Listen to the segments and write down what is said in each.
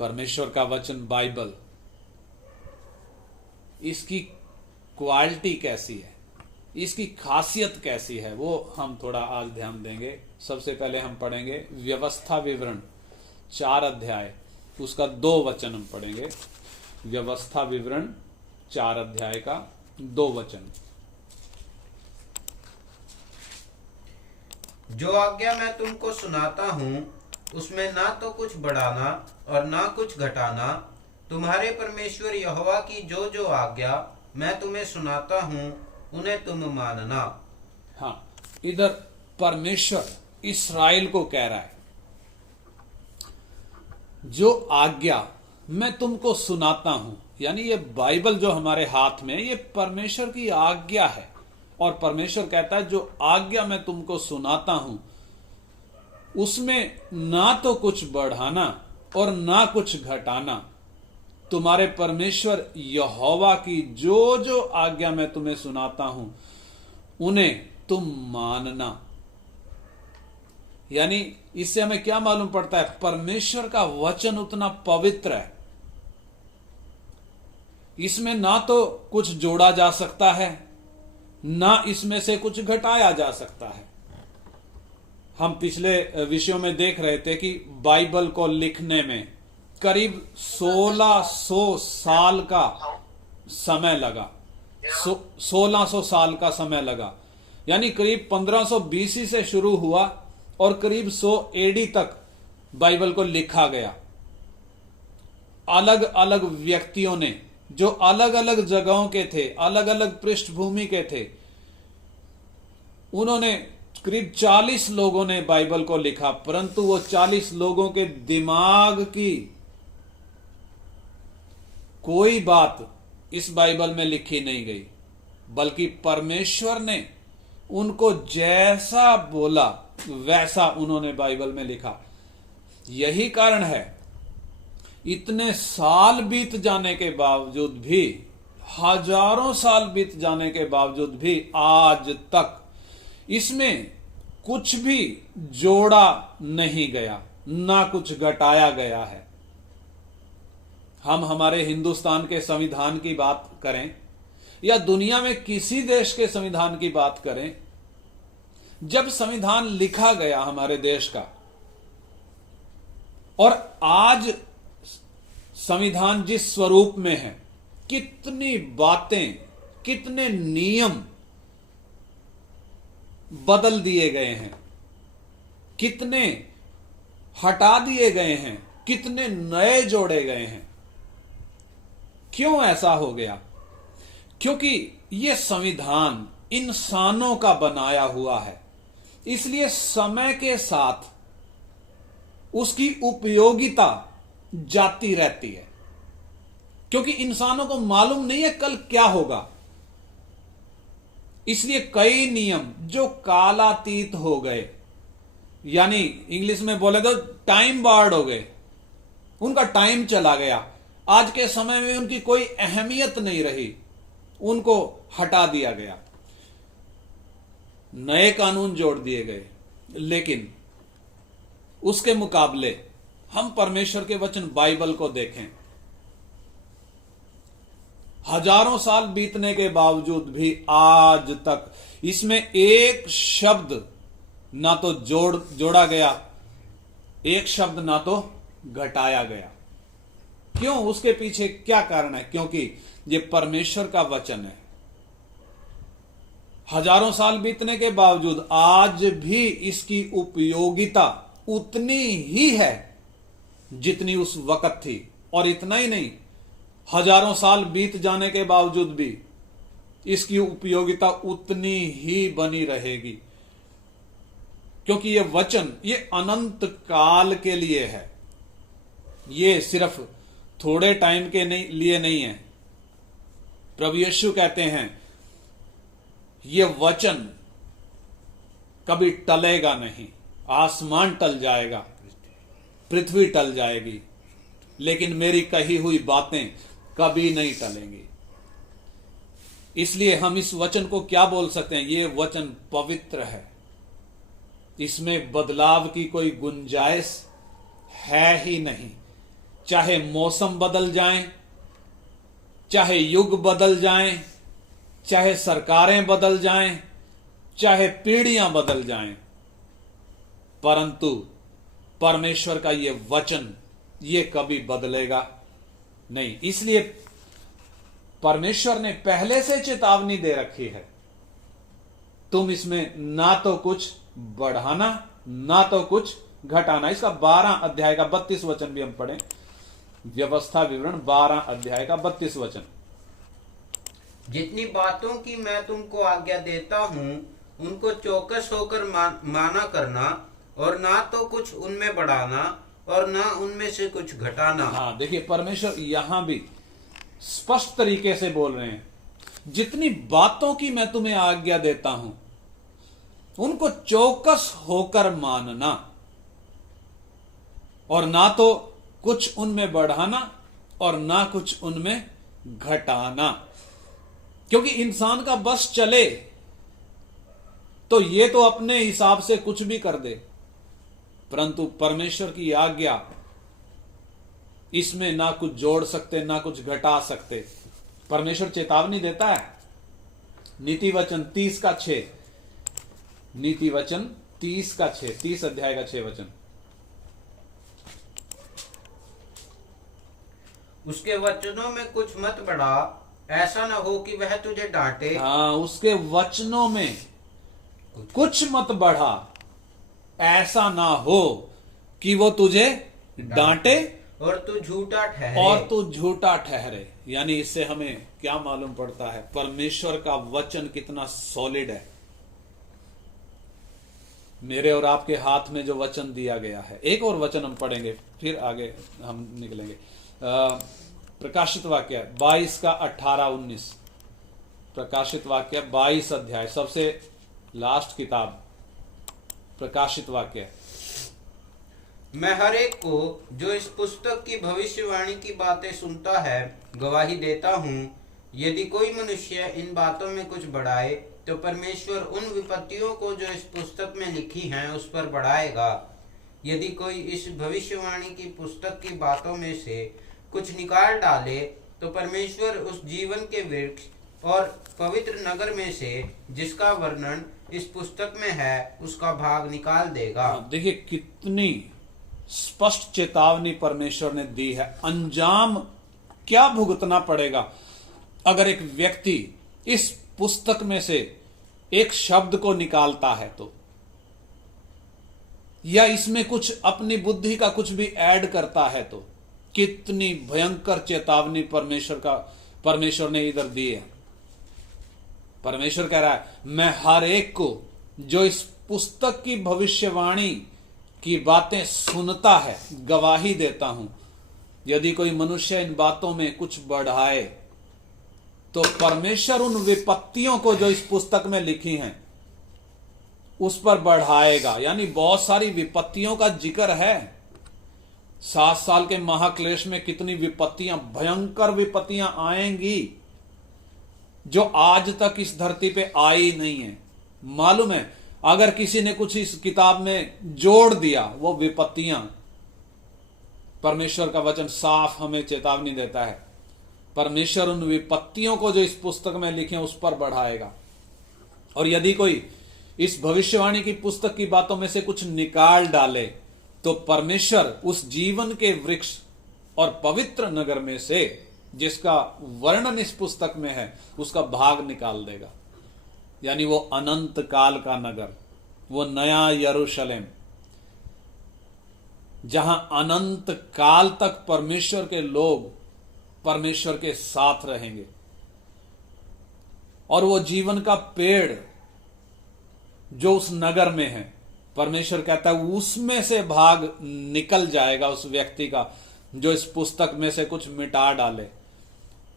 परमेश्वर का वचन बाइबल, इसकी क्वालिटी कैसी है, इसकी खासियत कैसी है, वो हम थोड़ा आज ध्यान देंगे। सबसे पहले हम पढ़ेंगे व्यवस्था विवरण 4 अध्याय, उसका 2 वचन हम पढ़ेंगे। व्यवस्था विवरण 4 अध्याय का 2 वचन। जो आज्ञा मैं तुमको सुनाता हूँ उसमें ना तो कुछ बढ़ाना और ना कुछ घटाना, तुम्हारे परमेश्वर यहोवा की जो जो आज्ञा मैं तुम्हें सुनाता हूँ उन्हें तुम मानना। हाँ, इधर परमेश्वर इस्राएल को कह रहा है, जो आज्ञा मैं तुमको सुनाता हूं, यानी ये बाइबल जो हमारे हाथ में, ये परमेश्वर की आज्ञा है। और परमेश्वर कहता है जो आज्ञा मैं तुमको सुनाता हूं उसमें ना तो कुछ बढ़ाना और ना कुछ घटाना, तुम्हारे परमेश्वर यहोवा की जो जो आज्ञा मैं तुम्हें सुनाता हूं उन्हें तुम मानना। यानी इससे हमें क्या मालूम पड़ता है? परमेश्वर का वचन उतना पवित्र है, इसमें ना तो कुछ जोड़ा जा सकता है, ना इसमें से कुछ घटाया जा सकता है। हम पिछले विषयों में देख रहे थे कि बाइबल को लिखने में करीब 1600 साल का समय लगा। 1600 साल का समय लगा, यानी करीब 1500 बीसी से शुरू हुआ और करीब 100 एडी तक बाइबल को लिखा गया। अलग अलग व्यक्तियों ने, जो अलग अलग जगहों के थे, अलग अलग पृष्ठभूमि के थे, उन्होंने करीब 40 लोगों ने बाइबल को लिखा, परंतु वो 40 लोगों के दिमाग की कोई बात इस बाइबल में लिखी नहीं गई, बल्कि परमेश्वर ने उनको जैसा बोला वैसा उन्होंने बाइबल में लिखा। यही कारण है इतने साल बीत जाने के बावजूद भी, हजारों साल बीत जाने के बावजूद भी आज तक इसमें कुछ भी जोड़ा नहीं गया, ना कुछ घटाया गया है। हम हमारे हिंदुस्तान के संविधान की बात करें या दुनिया में किसी देश के संविधान की बात करें, जब संविधान लिखा गया हमारे देश का और आज संविधान जिस स्वरूप में है, कितनी बातें, कितने नियम बदल दिए गए हैं, कितने हटा दिए गए हैं, कितने नए जोड़े गए हैं। क्यों ऐसा हो गया? क्योंकि यह संविधान इंसानों का बनाया हुआ है, इसलिए समय के साथ उसकी उपयोगिता जाती रहती है, क्योंकि इंसानों को मालूम नहीं है कल क्या होगा। इसलिए कई नियम जो कालातीत हो गए, यानी इंग्लिश में बोले तो टाइम बार्ड हो गए, उनका टाइम चला गया, आज के समय में उनकी कोई अहमियत नहीं रही, उनको हटा दिया गया, नए कानून जोड़ दिए गए। लेकिन उसके मुकाबले हम परमेश्वर के वचन बाइबल को देखें, हजारों साल बीतने के बावजूद भी आज तक इसमें एक शब्द ना तो जोड़ा गया, एक शब्द ना तो घटाया गया। क्यों? उसके पीछे क्या कारण है? क्योंकि ये परमेश्वर का वचन है। हजारों साल बीतने के बावजूद आज भी इसकी उपयोगिता उतनी ही है जितनी उस वक्त थी। और इतना ही नहीं, हजारों साल बीत जाने के बावजूद भी इसकी उपयोगिता उतनी ही बनी रहेगी, क्योंकि यह वचन ये अनंत काल के लिए है, ये सिर्फ थोड़े टाइम के लिए नहीं है। प्रभु यीशु कहते हैं यह वचन कभी टलेगा नहीं। आसमान टल जाएगा, पृथ्वी टल जाएगी, लेकिन मेरी कही हुई बातें कभी नहीं टलेंगी। इसलिए हम इस वचन को क्या बोल सकते हैं? यह वचन पवित्र है, इसमें बदलाव की कोई गुंजाइश है ही नहीं। चाहे मौसम बदल जाएं, चाहे युग बदल जाएं, चाहे सरकारें बदल जाएं, चाहे पीढ़ियां बदल जाएं, परंतु परमेश्वर का यह वचन ये कभी बदलेगा नहीं। इसलिए परमेश्वर ने पहले से चेतावनी दे रखी है, तुम इसमें ना तो कुछ बढ़ाना ना तो कुछ घटाना। इसका 12 अध्याय का 32 वचन भी हम पढ़ें। व्यवस्था विवरण 12 अध्याय का 32 वचन। जितनी बातों की मैं तुमको आज्ञा देता हूँ उनको चौकस होकर माना करना, और ना तो कुछ उनमें बढ़ाना और ना उनमें से कुछ घटाना। हाँ, देखिए परमेश्वर यहां भी स्पष्ट तरीके से बोल रहे हैं, जितनी बातों की मैं तुम्हें आज्ञा देता हूं उनको चौकस होकर मानना, और ना तो कुछ उनमें बढ़ाना और ना कुछ उनमें घटाना। क्योंकि इंसान का बस चले तो ये तो अपने हिसाब से कुछ भी कर दे, परंतु परमेश्वर की आज्ञा इसमें ना कुछ जोड़ सकते ना कुछ घटा सकते। परमेश्वर चेतावनी देता है। नीति वचन 30 का 6, नीति वचन 30 का 6, 30 अध्याय का 6 वचन। उसके वचनों में कुछ मत बढ़ा, ऐसा न हो कि वह तुझे डांटे। हाँ, उसके वचनों में कुछ मत बढ़ा, ऐसा ना हो कि वो तुझे डांटे और तू झूठा ठहरे। यानी इससे हमें क्या मालूम पड़ता है, परमेश्वर का वचन कितना सॉलिड है। मेरे और आपके हाथ में जो वचन दिया गया है। एक और वचन हम पढ़ेंगे फिर आगे हम निकलेंगे। प्रकाशित वाक्य 22 का 18-19। प्रकाशित वाक्य 22 अध्याय, सबसे लास्ट किताब प्रकाशित वाक्य। मैं हर एक को जो इस पुस्तक की भविष्यवाणी की बातें सुनता है गवाही देता हूँ, यदि कोई मनुष्य इन बातों में कुछ बढ़ाए तो परमेश्वर उन विपत्तियों को जो इस पुस्तक में लिखी हैं उस पर बढ़ाएगा। यदि कोई इस भविष्यवाणी की पुस्तक की बातों में से कुछ निकाल डाले तो परमेश्वर उस जीवन के वृक्ष और पवित्र नगर में से जिसका वर्णन इस पुस्तक में है उसका भाग निकाल देगा। देखिए कितनी स्पष्ट चेतावनी परमेश्वर ने दी है। अंजाम क्या भुगतना पड़ेगा अगर एक व्यक्ति इस पुस्तक में से एक शब्द को निकालता है तो, या इसमें कुछ अपनी बुद्धि का कुछ भी ऐड करता है तो। कितनी भयंकर चेतावनी परमेश्वर ने इधर दी है। परमेश्वर कह रहा है, मैं हर एक को जो इस पुस्तक की भविष्यवाणी की बातें सुनता है गवाही देता हूं। यदि कोई मनुष्य इन बातों में कुछ बढ़ाए तो परमेश्वर उन विपत्तियों को जो इस पुस्तक में लिखी हैं उस पर बढ़ाएगा। यानी बहुत सारी विपत्तियों का जिक्र है। 7 साल के महाक्लेश में कितनी विपत्तियां, भयंकर विपत्तियां आएंगी जो आज तक इस धरती पे आई नहीं है। मालूम है, अगर किसी ने कुछ इस किताब में जोड़ दिया वो विपत्तियां, परमेश्वर का वचन साफ हमें चेतावनी देता है, परमेश्वर उन विपत्तियों को जो इस पुस्तक में लिखे उस पर बढ़ाएगा। और यदि कोई इस भविष्यवाणी की पुस्तक की बातों में से कुछ निकाल डाले तो परमेश्वर उस जीवन के वृक्ष और पवित्र नगर में से जिसका वर्णन इस पुस्तक में है उसका भाग निकाल देगा। यानी वो अनंत काल का नगर, वो नया यरूशलेम, जहां अनंत काल तक परमेश्वर के लोग परमेश्वर के साथ रहेंगे। और वो जीवन का पेड़ जो उस नगर में है, परमेश्वर कहता है उसमें से भाग निकल जाएगा उस व्यक्ति का जो इस पुस्तक में से कुछ मिटा डाले।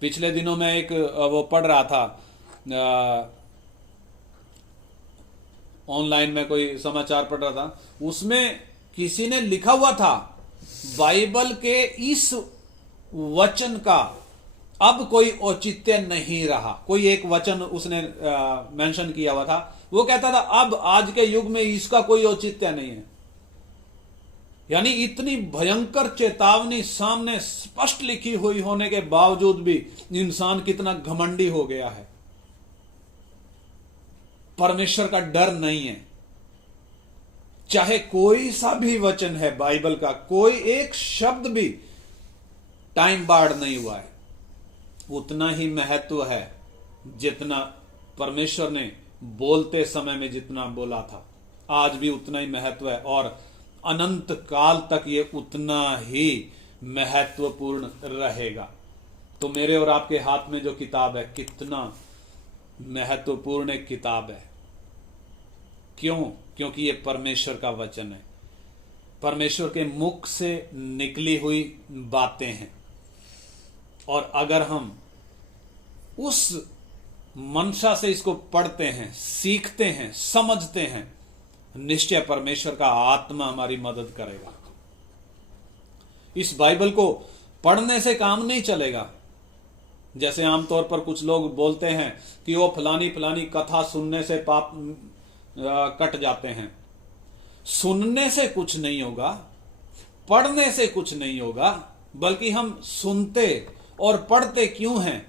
पिछले दिनों में एक वो पढ़ रहा था, ऑनलाइन में कोई समाचार पढ़ रहा था, उसमें किसी ने लिखा हुआ था बाइबल के इस वचन का अब कोई औचित्य नहीं रहा। कोई एक वचन उसने मेंशन किया हुआ था, वो कहता था अब आज के युग में इसका कोई औचित्य नहीं है। यानी इतनी भयंकर चेतावनी सामने स्पष्ट लिखी हुई होने के बावजूद भी इंसान कितना घमंडी हो गया है। परमेश्वर का डर नहीं है। चाहे कोई सा भी वचन है बाइबल का, कोई एक शब्द भी टाइम बार्ड नहीं हुआ है। उतना ही महत्व है जितना परमेश्वर ने बोलते समय में जितना बोला था, आज भी उतना ही महत्व है और अनंत काल तक ये उतना ही महत्वपूर्ण रहेगा। तो मेरे और आपके हाथ में जो किताब है, कितना महत्वपूर्ण एक किताब है। क्यों? क्योंकि ये परमेश्वर का वचन है, परमेश्वर के मुख से निकली हुई बातें हैं। और अगर हम उस मंशा से इसको पढ़ते हैं, सीखते हैं, समझते हैं, निश्चय परमेश्वर का आत्मा हमारी मदद करेगा। इस बाइबल को पढ़ने से काम नहीं चलेगा। जैसे आमतौर पर कुछ लोग बोलते हैं कि वो फलानी फलानी कथा सुनने से पाप कट जाते हैं। सुनने से कुछ नहीं होगा, पढ़ने से कुछ नहीं होगा, बल्कि हम सुनते और पढ़ते क्यों हैं?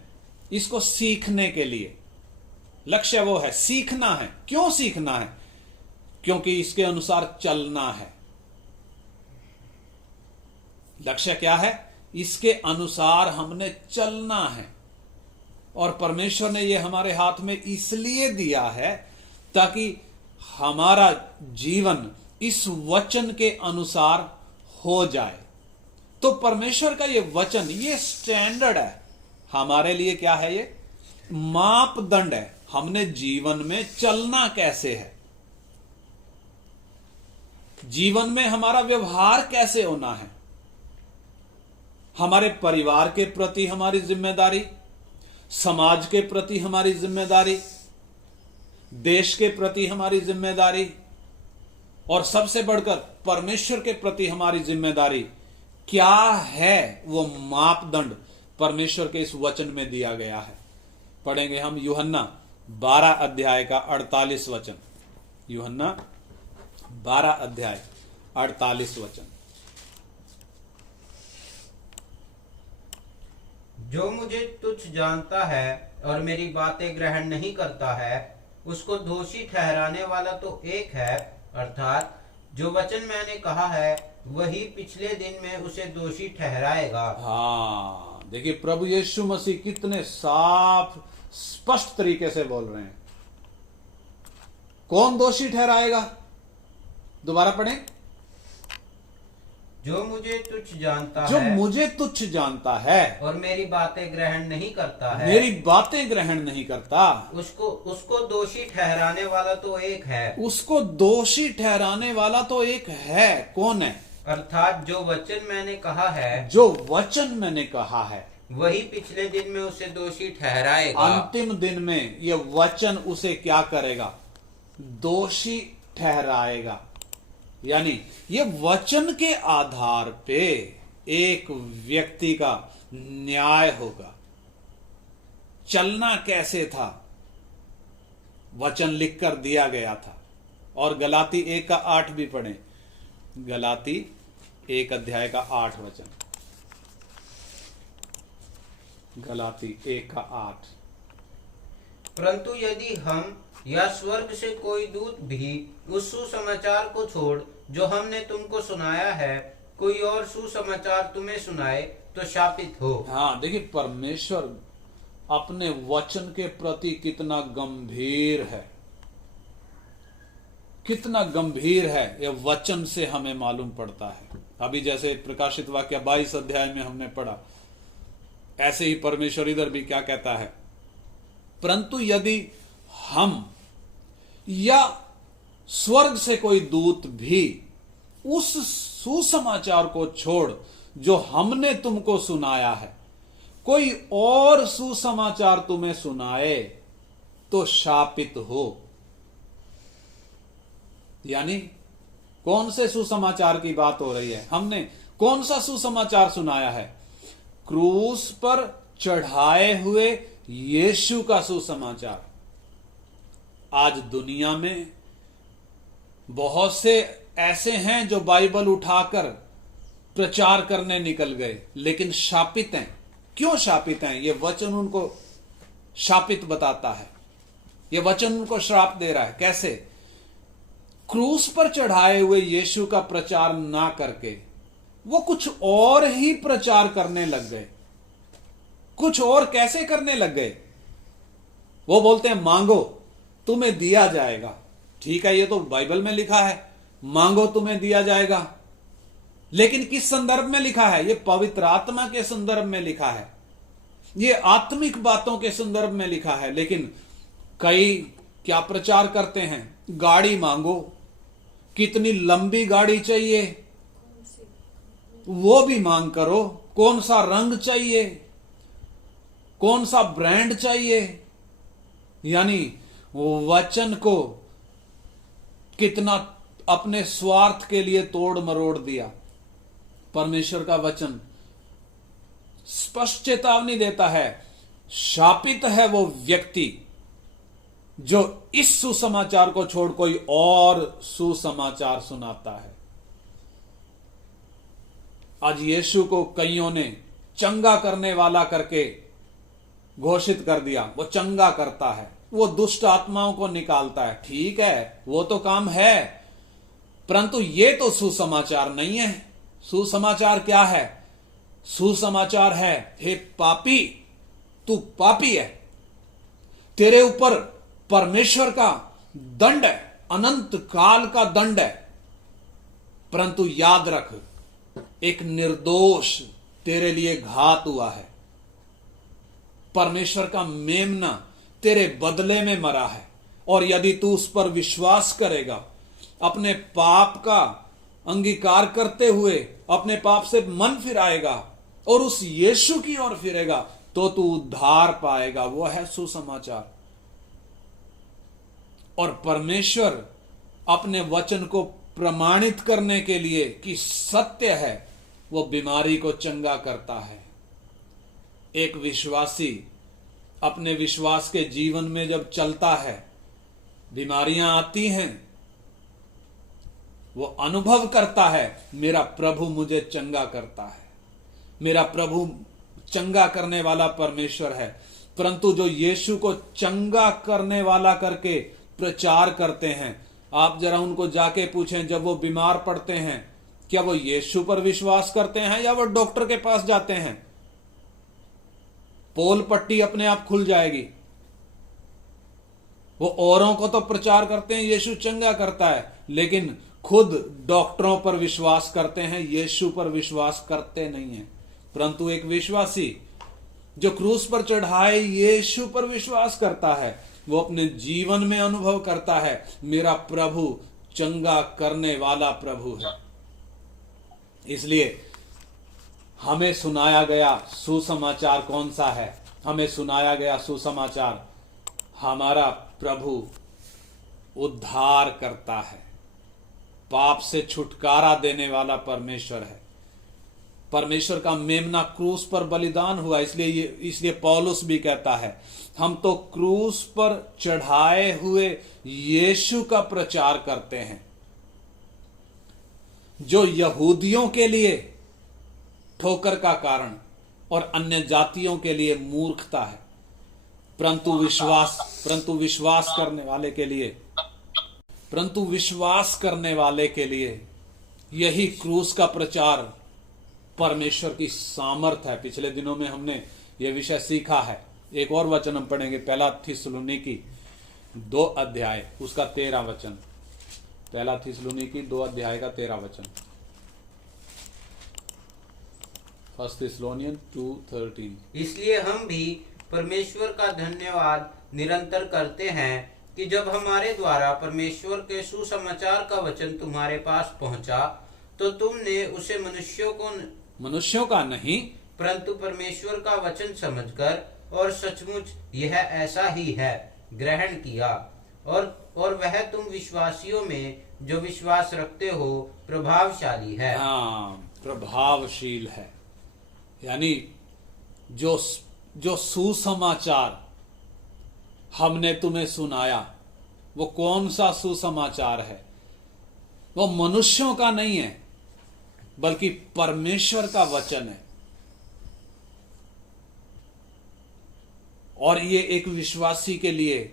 इसको सीखने के लिए। लक्ष्य वो है, सीखना है। क्यों सीखना है? क्योंकि इसके अनुसार चलना है। लक्ष्य क्या है? इसके अनुसार हमने चलना है। और परमेश्वर ने यह हमारे हाथ में इसलिए दिया है ताकि हमारा जीवन इस वचन के अनुसार हो जाए। तो परमेश्वर का यह वचन, यह स्टैंडर्ड है हमारे लिए। क्या है? ये मापदंड है। हमने जीवन में चलना कैसे है, जीवन में हमारा व्यवहार कैसे होना है, हमारे परिवार के प्रति हमारी जिम्मेदारी, समाज के प्रति हमारी जिम्मेदारी, देश के प्रति हमारी जिम्मेदारी, और सबसे बढ़कर परमेश्वर के प्रति हमारी जिम्मेदारी क्या है, वो मापदंड परमेश्वर के इस वचन में दिया गया है। पढ़ेंगे हम यूहन्ना 12 अध्याय का 48 वचन। यूहन्ना 12 अध्याय 48 वचन। जो मुझे तुच्छ जानता है और मेरी बातें ग्रहण नहीं करता है, उसको दोषी ठहराने वाला तो एक है, अर्थात जो वचन मैंने कहा है वही पिछले दिन में उसे दोषी ठहराएगा। हाँ, देखिए प्रभु यीशु मसीह कितने साफ स्पष्ट तरीके से बोल रहे हैं। कौन दोषी ठहराएगा? दोबारा पढ़ें। जो मुझे तुच्छ जानता जो है, मुझे तुच्छ जानता है और मेरी बातें ग्रहण नहीं करता है, मेरी बातें ग्रहण नहीं करता, उसको दोषी ठहराने वाला तो एक है। उसको दोषी ठहराने वाला तो एक है। कौन है? अर्थात जो वचन मैंने कहा है, जो वचन मैंने कहा है, वही पिछले दिन में उसे दोषी ठहराएगा। अंतिम दिन में ये वचन उसे क्या करेगा? दोषी ठहराएगा। यानी ये वचन के आधार पे एक व्यक्ति का न्याय होगा। चलना कैसे था? वचन लिखकर दिया गया था। और गलाती 1 का 8 भी पढ़ें। गलाती 1 अध्याय का 8 वचन। गलाती 1 का 8। परंतु यदि हम या स्वर्ग से कोई दूत भी उस सुसमाचार को छोड़ जो हमने तुमको सुनाया है, कोई और सुसमाचार तुम्हें सुनाए, तो शापित हो। हाँ, देखिए परमेश्वर अपने वचन के प्रति कितना गंभीर है, कितना गंभीर है, यह वचन से हमें मालूम पड़ता है। अभी जैसे प्रकाशित वाक्य 22 अध्याय में हमने पढ़ा, ऐसे ही परमेश्वर इधर भी क्या कहता है? परंतु यदि हम या स्वर्ग से कोई दूत भी उस सुसमाचार को छोड़ जो हमने तुमको सुनाया है, कोई और सुसमाचार तुम्हें सुनाए, तो शापित हो। यानी कौन से सुसमाचार की बात हो रही है? हमने कौन सा सुसमाचार सुनाया है? क्रूस पर चढ़ाए हुए यीशु का सुसमाचार। आज दुनिया में बहुत से ऐसे हैं जो बाइबल उठाकर प्रचार करने निकल गए, लेकिन शापित हैं। क्यों शापित हैं? ये वचन उनको शापित बताता है, ये वचन उनको श्राप दे रहा है। कैसे? क्रूस पर चढ़ाए हुए यीशु का प्रचार ना करके वो कुछ और ही प्रचार करने लग गए। कुछ और कैसे करने लग गए? वो बोलते हैं मांगो तुम्हें दिया जाएगा। ठीक है, ये तो बाइबल में लिखा है, मांगो तुम्हें दिया जाएगा। लेकिन किस संदर्भ में लिखा है? ये पवित्र आत्मा के संदर्भ में लिखा है, ये आत्मिक बातों के संदर्भ में लिखा है। लेकिन कई क्या प्रचार करते हैं? गाड़ी मांगो, कितनी लंबी गाड़ी चाहिए वो भी मांग करो, कौन सा रंग चाहिए, कौन सा ब्रांड चाहिए। यानी वो वचन को कितना अपने स्वार्थ के लिए तोड़ मरोड़ दिया। परमेश्वर का वचन स्पष्ट चेतावनी देता है, शापित है वो व्यक्ति जो इस सुसमाचार को छोड़ कोई और सुसमाचार सुनाता है। आज यीशु को कईयों ने चंगा करने वाला करके घोषित कर दिया। वो चंगा करता है, वो दुष्ट आत्माओं को निकालता है। ठीक है, वो तो काम है, परंतु ये तो सुसमाचार नहीं है। सुसमाचार क्या है? सुसमाचार है, हे पापी, तू पापी है, तेरे ऊपर परमेश्वर का दंड है, अनंत काल का दंड है। परंतु याद रख, एक निर्दोष तेरे लिए घात हुआ है। परमेश्वर का मेमना तेरे बदले में मरा है, और यदि तू उस पर विश्वास करेगा, अपने पाप का अंगीकार करते हुए अपने पाप से मन फिराएगा और उस यीशु की ओर फिरेगा, तो तू उद्धार पाएगा। वो है सुसमाचार। और परमेश्वर अपने वचन को प्रमाणित करने के लिए कि सत्य है, वो बीमारी को चंगा करता है। एक विश्वासी अपने विश्वास के जीवन में जब चलता है, बीमारियां आती हैं, वो अनुभव करता है मेरा प्रभु मुझे चंगा करता है, मेरा प्रभु चंगा करने वाला परमेश्वर है। परंतु जो यीशु को चंगा करने वाला करके प्रचार करते हैं, आप जरा उनको जाके पूछें, जब वो बीमार पड़ते हैं क्या वो यीशु पर विश्वास करते हैं या वो डॉक्टर के पास जाते हैं? पोल पट्टी अपने आप खुल जाएगी। वो औरों को तो प्रचार करते हैं यीशु चंगा करता है, लेकिन खुद डॉक्टरों पर विश्वास करते हैं, यीशु पर विश्वास करते नहीं हैं। परंतु एक विश्वासी जो क्रूस पर चढ़ाए यीशु पर विश्वास करता है, वो अपने जीवन में अनुभव करता है मेरा प्रभु चंगा करने वाला प्रभु है। इसलिए हमें सुनाया गया सुसमाचार कौन सा है? हमें सुनाया गया सुसमाचार, हमारा प्रभु उद्धार करता है, पाप से छुटकारा देने वाला परमेश्वर है। परमेश्वर का मेमना क्रूस पर बलिदान हुआ। इसलिए पौलुस भी कहता है, हम तो क्रूस पर चढ़ाए हुए यीशु का प्रचार करते हैं, जो यहूदियों के लिए ठोकर का कारण और अन्य जातियों के लिए मूर्खता है, परंतु विश्वास करने वाले के लिए यही क्रूस का प्रचार परमेश्वर की सामर्थ है। पिछले दिनों में हमने यह विषय सीखा है। एक और वचन हम पढ़ेंगे, पहला थिस्सलुनीकी 2 अध्याय उसका 13 वचन। पहला थिस्सलुनीकी 2 अध्याय का 13 वचन। फर्स्ट थिस्सलुनियन 2:13। इसलिए हम भी परमेश्वर का धन्यवाद निरंतर करते हैं कि जब हमारे द्वारा परमेश्वर के सुसमाचार का वचन तुम्हारे पास पहुंचा, तो तुमने उसे मनुष्यों का नहीं परंतु परमेश्वर का वचन समझकर और सचमुच यह ऐसा ही है ग्रहण किया, और वह तुम विश्वासियों में जो विश्वास रखते हो प्रभावशाली है। प्रभावशील है। यानी जो सुसमाचार हमने तुम्हें सुनाया, वो कौन सा सुसमाचार है? वो मनुष्यों का नहीं है, बल्कि परमेश्वर का वचन है। और ये एक विश्वासी के लिए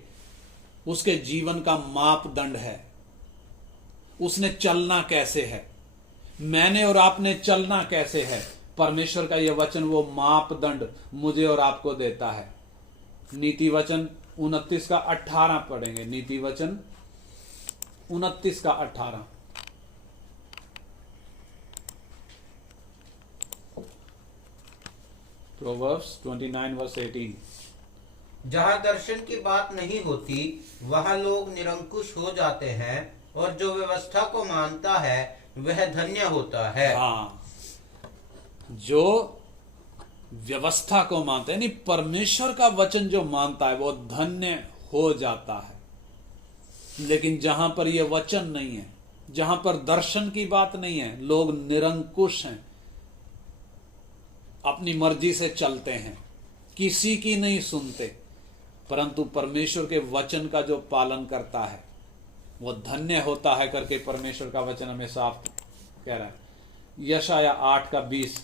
उसके जीवन का मापदंड है। उसने चलना कैसे है, मैंने और आपने चलना कैसे है, परमेश्वर का यह वचन वो मापदंड मुझे और आपको देता है। नीति वचन 29 का 18 पढ़ेंगे। नीति वचन 29 का 18। Proverbs 29 verse 18। जहाँ दर्शन की बात नहीं होती वहाँ लोग निरंकुश हो जाते हैं, और जो व्यवस्था को मानता है वह धन्य होता है। हाँ, जो व्यवस्था को मानता है, यानी परमेश्वर का वचन जो मानता है वो धन्य हो जाता है। लेकिन जहां पर यह वचन नहीं है, जहां पर दर्शन की बात नहीं है, लोग निरंकुश हैं, अपनी मर्जी से चलते हैं, किसी की नहीं सुनते। परंतु परमेश्वर के वचन का जो पालन करता है वो धन्य होता है करके परमेश्वर का वचन हमें साफ कह रहा है। यशाया 8 का 20।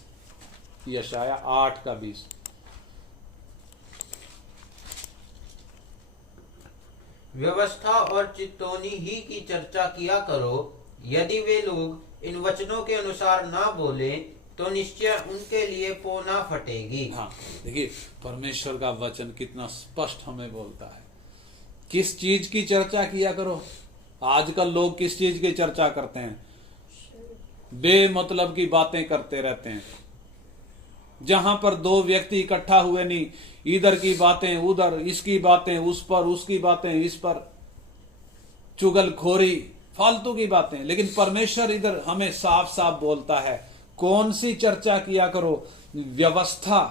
यशाया 8 का 20। व्यवस्था और चित्तौनी ही की चर्चा किया करो। यदि वे लोग इन वचनों के अनुसार ना बोले तो निश्चय उनके लिए पो ना फटेगी। हाँ, देखिए परमेश्वर का वचन कितना स्पष्ट हमें बोलता है। किस चीज की चर्चा किया करो? आजकल लोग किस चीज की चर्चा करते हैं? बेमतलब की बातें करते रहते हैं। जहां पर दो व्यक्ति इकट्ठा हुए नहीं, इधर की बातें उधर, इसकी बातें उस पर, उसकी बातें इस पर, चुगलखोरी, फालतू की बातें। लेकिन परमेश्वर इधर हमें साफ साफ बोलता है, कौन सी चर्चा किया करो? व्यवस्था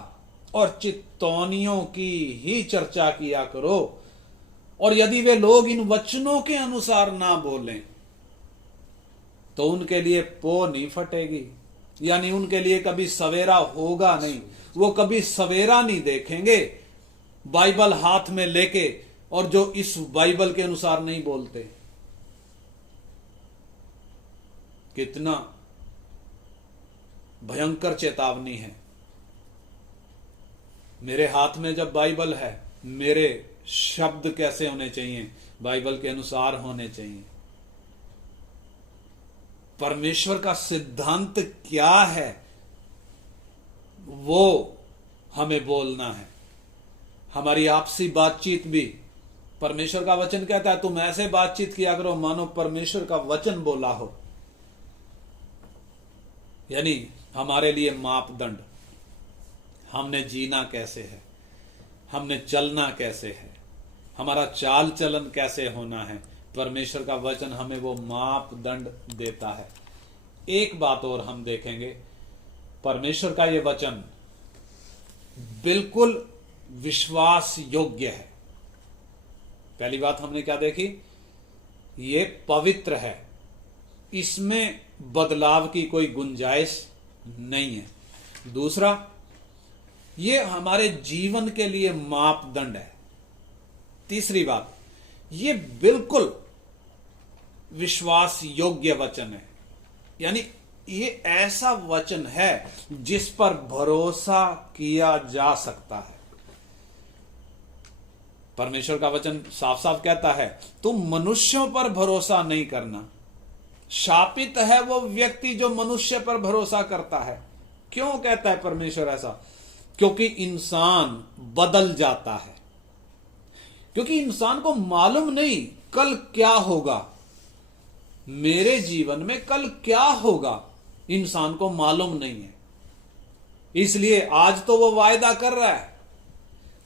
और चित्तौनियों की ही चर्चा किया करो। और यदि वे लोग इन वचनों के अनुसार ना बोलें तो उनके लिए पो नहीं फटेगी, यानी उनके लिए कभी सवेरा होगा नहीं। वो कभी सवेरा नहीं देखेंगे बाइबल हाथ में लेके, और जो इस बाइबल के अनुसार नहीं बोलते। कितना भयंकर चेतावनी है। मेरे हाथ में जब बाइबल है, मेरे शब्द कैसे होने चाहिए? बाइबल के अनुसार होने चाहिए। परमेश्वर का सिद्धांत क्या है वो हमें बोलना है। हमारी आपसी बातचीत भी परमेश्वर का वचन कहता है तुम ऐसे बातचीत किया करो मानो परमेश्वर का वचन बोला हो। यानी हमारे लिए मापदंड, हमने जीना कैसे है, हमने चलना कैसे है, हमारा चाल चलन कैसे होना है, परमेश्वर का वचन हमें वो मापदंड देता है। एक बात और हम देखेंगे, परमेश्वर का ये वचन बिल्कुल विश्वास योग्य है। पहली बात हमने क्या देखी? ये पवित्र है, इसमें बदलाव की कोई गुंजाइश नहीं है। दूसरा, ये हमारे जीवन के लिए मापदंड है। तीसरी बात, ये बिल्कुल विश्वास योग्य वचन है, यानी ये ऐसा वचन है जिस पर भरोसा किया जा सकता है। परमेश्वर का वचन साफ साफ कहता है तुम मनुष्यों पर भरोसा नहीं करना। शापित है वो व्यक्ति जो मनुष्य पर भरोसा करता है। क्यों कहता है परमेश्वर ऐसा? क्योंकि इंसान बदल जाता है, क्योंकि इंसान को मालूम नहीं कल क्या होगा, मेरे जीवन में कल क्या होगा, इंसान को मालूम नहीं है। इसलिए आज तो वो वायदा कर रहा है,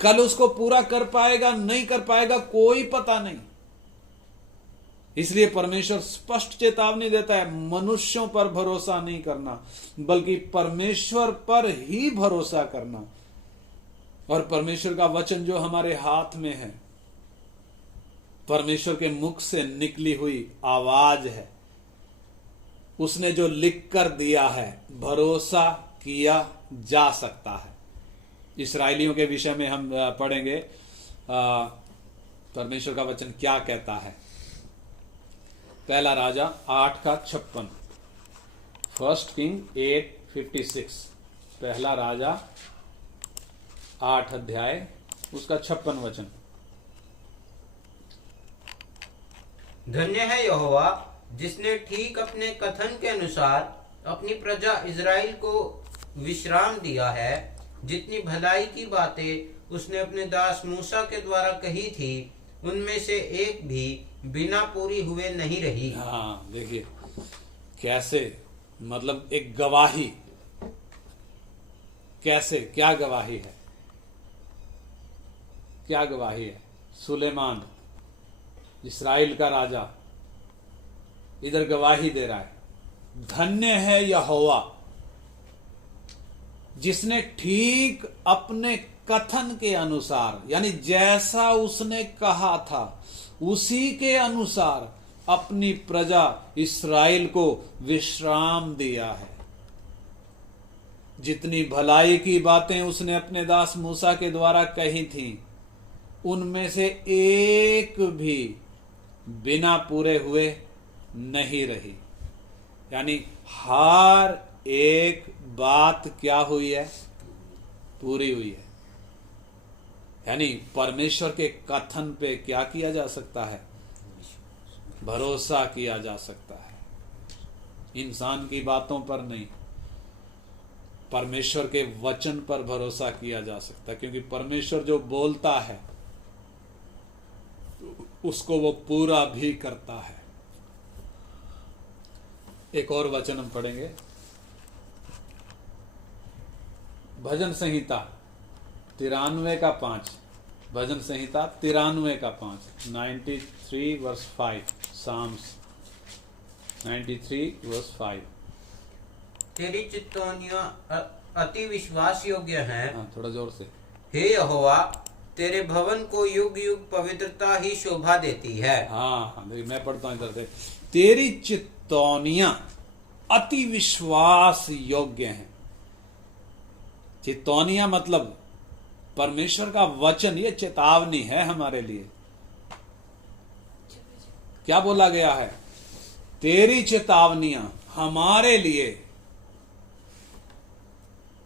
कल उसको पूरा कर पाएगा नहीं कर पाएगा कोई पता नहीं। इसलिए परमेश्वर स्पष्ट चेतावनी देता है मनुष्यों पर भरोसा नहीं करना, बल्कि परमेश्वर पर ही भरोसा करना। और परमेश्वर का वचन जो हमारे हाथ में है, परमेश्वर के मुख से निकली हुई आवाज है, उसने जो लिख कर दिया है, भरोसा किया जा सकता है। इस्राएलियों के विषय में हम पढ़ेंगे परमेश्वर का वचन क्या कहता है। पहला राजा 8:56, 1 किंग 8:56, पहला राजा 8 अध्याय उसका 56 वचन। धन्य है यहोवा जिसने ठीक अपने कथन के अनुसार अपनी प्रजा इज़राइल को विश्राम दिया है। जितनी भलाई की बातें उसने अपने दास मूसा के द्वारा कही थी, उनमें से एक भी बिना पूरी हुए नहीं रही। हाँ, देखिए कैसे, मतलब एक गवाही, कैसे, क्या गवाही है, क्या गवाही है। सुलेमान इस्राएल का राजा इधर गवाही दे रहा है, धन्य है यहोवा जिसने ठीक अपने कथन के अनुसार, यानी जैसा उसने कहा था उसी के अनुसार अपनी प्रजा इस्राएल को विश्राम दिया है। जितनी भलाई की बातें उसने अपने दास मूसा के द्वारा कही थी, उनमें से एक भी बिना पूरे हुए नहीं रही। यानी हर एक बात क्या हुई है, पूरी हुई है। यानी परमेश्वर के कथन पे क्या किया जा सकता है, भरोसा किया जा सकता है, इंसान की बातों पर नहीं, परमेश्वर के वचन पर भरोसा किया जा सकता है। क्योंकि परमेश्वर जो बोलता है उसको वो पूरा भी करता है। एक और वचन हम पढ़ेंगे, भजन संहिता 93:5, भजन संहिता 93:5, 93:5, साम्स 93:5। तेरी चित्तौनियां अति विश्वास योग्य हैं। हाँ, थोड़ा जोर से। हे यहोवा, तेरे भवन को युग युग पवित्रता ही शोभा देती है। हाँ, देखिए मैं पढ़ता हूं इधर से, तेरी चित्तौनियां अति विश्वास योग्य हैं। चित्तौनियां मतलब परमेश्वर का वचन, ये चेतावनी है हमारे लिए। क्या बोला गया है, तेरी चेतावनियां हमारे लिए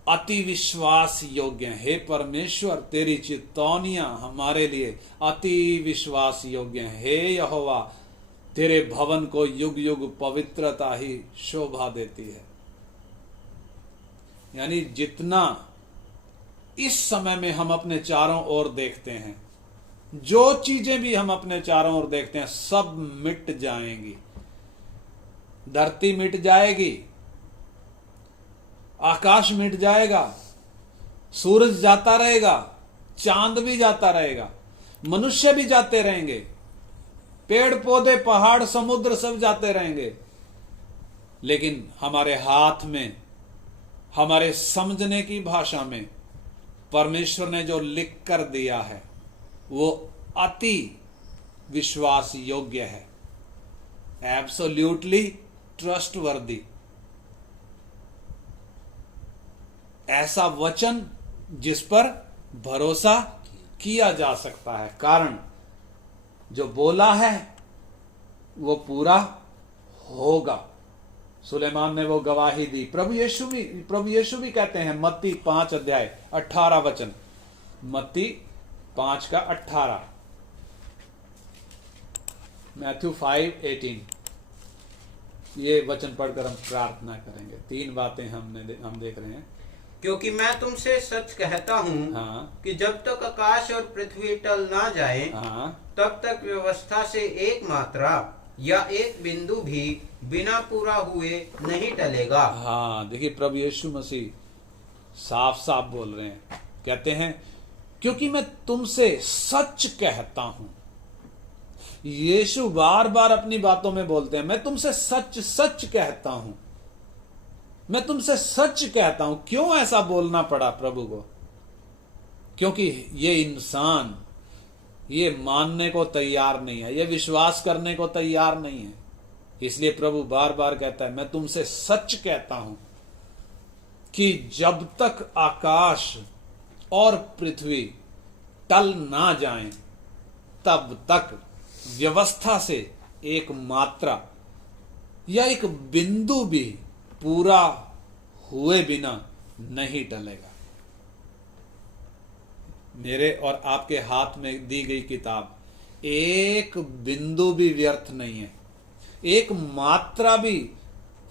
अति विश्वास योग्य हैं। हे परमेश्वर, तेरी चित्तौनियां हमारे लिए अति विश्वास योग्य हैं। हे यहोवा, तेरे भवन को युग युग पवित्रता ही शोभा देती है। यानी जितना इस समय में हम अपने चारों ओर देखते हैं, जो चीजें भी हम अपने चारों ओर देखते हैं, सब मिट जाएंगी। धरती मिट जाएगी, आकाश मिट जाएगा, सूरज जाता रहेगा, चांद भी जाता रहेगा, मनुष्य भी जाते रहेंगे, पेड़ पौधे पहाड़ समुद्र सब जाते रहेंगे। लेकिन हमारे हाथ में, हमारे समझने की भाषा में परमेश्वर ने जो लिख कर दिया है वो अति विश्वास योग्य है, एब्सोल्यूटली ट्रस्टवर्दी। ऐसा वचन जिस पर भरोसा किया जा सकता है, कारण जो बोला है वो पूरा होगा। सुलेमान ने वो गवाही दी। प्रभु यीशु भी कहते हैं, मत्ती 5:18, मत्ती 5:18, मैथ्यू 5:18। ये वचन पढ़कर हम प्रार्थना करेंगे। 3 बातें हम देख रहे हैं। क्योंकि मैं तुमसे सच कहता हूँ, हाँ, कि जब तक आकाश और पृथ्वी टल ना जाए, हाँ, तब तक व्यवस्था से एक मात्रा या एक बिंदु भी बिना पूरा हुए नहीं टलेगा। हाँ, देखिए प्रभु यीशु मसीह साफ साफ बोल रहे हैं, कहते हैं क्योंकि मैं तुमसे सच कहता हूं। यीशु बार बार अपनी बातों में बोलते हैं, मैं तुमसे सच सच कहता हूं, मैं तुमसे सच कहता हूं। क्यों ऐसा बोलना पड़ा प्रभु को? क्योंकि ये इंसान ये मानने को तैयार नहीं है, ये विश्वास करने को तैयार नहीं है। इसलिए प्रभु बार बार कहता है, मैं तुमसे सच कहता हूं कि जब तक आकाश और पृथ्वी टल ना जाएं, तब तक व्यवस्था से एक मात्रा या एक बिंदु भी पूरा हुए बिना नहीं टलेगा। मेरे और आपके हाथ में दी गई किताब एक बिंदु भी व्यर्थ नहीं है, एक मात्रा भी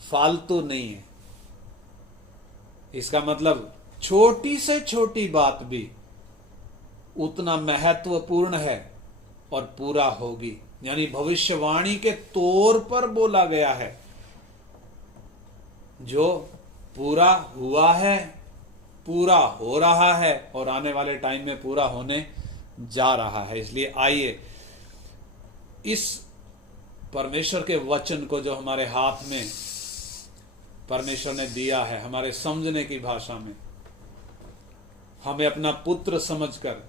फालतू नहीं है। इसका मतलब छोटी से छोटी बात भी उतना महत्वपूर्ण है और पूरा होगी, यानी भविष्यवाणी के तौर पर बोला गया है। जो पूरा हुआ है, पूरा हो रहा है और आने वाले टाइम में पूरा होने जा रहा है। इसलिए आइए इस परमेश्वर के वचन को जो हमारे हाथ में परमेश्वर ने दिया है, हमारे समझने की भाषा में, हमें अपना पुत्र समझकर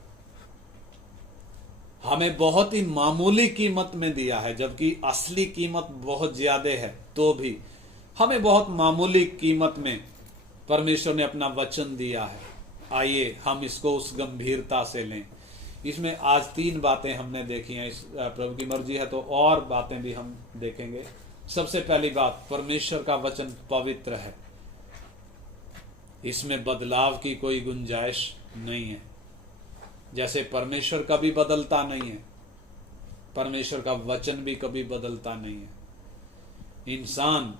हमें बहुत ही मामूली कीमत में दिया है, जबकि असली कीमत बहुत ज्यादा है, तो भी हमें बहुत मामूली कीमत में परमेश्वर ने अपना वचन दिया है। आइए हम इसको उस गंभीरता से लें। इसमें आज 3 बातें हमने देखी हैं। इस प्रभु की मर्जी है तो और बातें भी हम देखेंगे। सबसे पहली बात, परमेश्वर का वचन पवित्र है, इसमें बदलाव की कोई गुंजाइश नहीं है। जैसे परमेश्वर कभी बदलता नहीं है, परमेश्वर का वचन भी कभी बदलता नहीं है। इंसान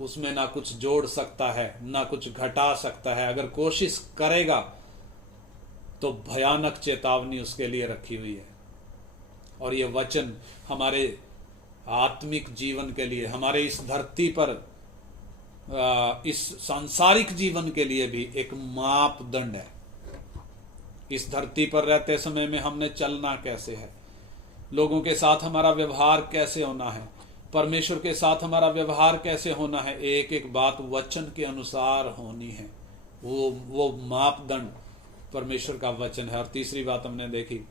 उसमें ना कुछ जोड़ सकता है, ना कुछ घटा सकता है। अगर कोशिश करेगा तो भयानक चेतावनी उसके लिए रखी हुई है। और ये वचन हमारे आत्मिक जीवन के लिए, हमारे इस धरती पर इस सांसारिक जीवन के लिए भी एक मापदंड है। इस धरती पर रहते समय में हमने चलना कैसे है, लोगों के साथ हमारा व्यवहार कैसे होना है, परमेश्वर के साथ हमारा व्यवहार कैसे होना है, एक एक बात वचन के अनुसार होनी है। वो मापदंड परमेश्वर का वचन है। और तीसरी बात हमने देखी,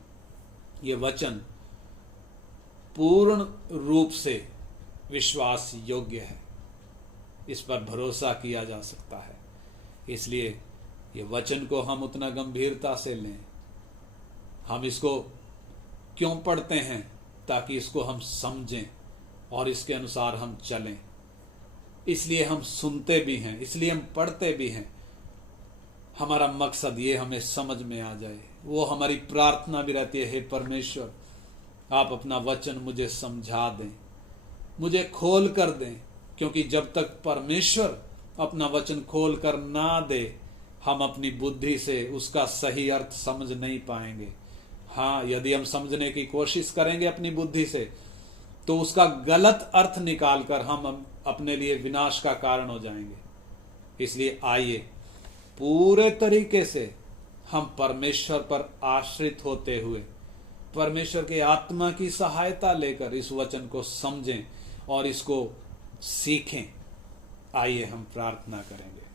ये वचन पूर्ण रूप से विश्वास योग्य है, इस पर भरोसा किया जा सकता है। इसलिए ये वचन को हम उतना गंभीरता से लें। हम इसको क्यों पढ़ते हैं? ताकि इसको हम समझें और इसके अनुसार हम चलें। इसलिए हम सुनते भी हैं, इसलिए हम पढ़ते भी हैं। हमारा मकसद ये हमें समझ में आ जाए। वो हमारी प्रार्थना भी रहती है, हे परमेश्वर आप अपना वचन मुझे समझा दें, मुझे खोल कर दें। क्योंकि जब तक परमेश्वर अपना वचन खोल कर ना दे, हम अपनी बुद्धि से उसका सही अर्थ समझ नहीं पाएंगे। हाँ, यदि हम समझने की कोशिश करेंगे अपनी बुद्धि से, तो उसका गलत अर्थ निकालकर हम अपने लिए विनाश का कारण हो जाएंगे। इसलिए आइए पूरे तरीके से हम परमेश्वर पर आश्रित होते हुए परमेश्वर के आत्मा की सहायता लेकर इस वचन को समझें और इसको सीखें। आइए हम प्रार्थना करेंगे।